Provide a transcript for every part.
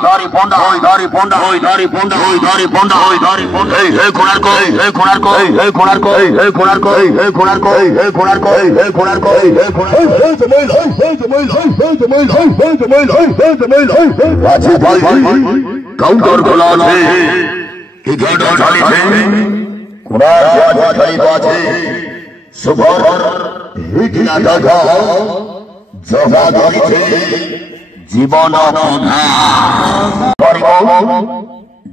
Dari Ponda, Dari Ponda, Dari Ponda, Dari Ponda, Dari Ponda. Hey Konarko, hey Konarko, hey Konarko, hey Konarko, hey Konarko, hey Konarko, hey Konarko, hey Konarko. Hey Jamil, hey Jamil, hey Jamil, hey Jamil, hey Jamil, hey. Bachi bhai, counter khola আছে, কি gate চালি আছে, কোনার বাজা খাই বাজে, সুবর হিটনা দাগা, জগা ধরিছে, জীবন প্রধা, পরিব,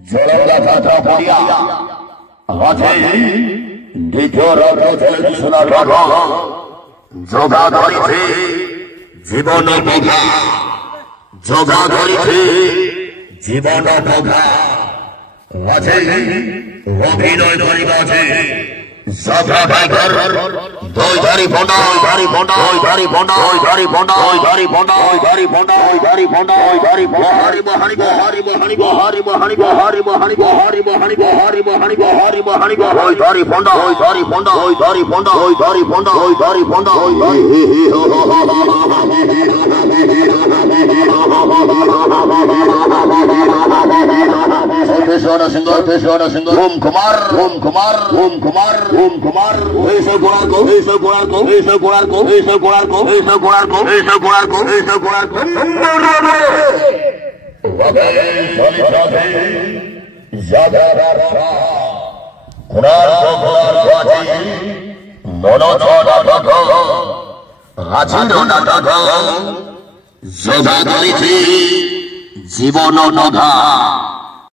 জলের কথা পড়িয়া, আছে, দ্বিতীয় চলে সোনার বাঘা, জগা ধরিছে, জীবন প্রধা, জগা ধরিছে, জীবন প্রধা, আছে, অভিনয় করিব আছে, Sabra Tiger, Dari Ponda, Dari Ponda, Dari Ponda, Dari Ponda, Dari Ponda, Dari Ponda, Dari Ponda, Dari Ponda, Hari Bahani, Bahari Bahani, Bahari Bahani, Bahari Bahani, Bahari Bahani, Bahari Bahani, Bahari Bahani, Bahari Dari Ponda, Dari Ponda, Dari Ponda, Dari Ponda, Dari Ponda, Peshwara Singh, Om Kumar, Om Kumar, Om Kumar. Om Kumar, Ese Konarko, Ese Konarko, Ese Konarko, Ese Konarko, Ese Konarko, Ese Konarko, Ese Konarko. Konarko, Konarko achi, Mono Chona Dago, Achirona Dago, Zoga Dorichi, Jibono Daga.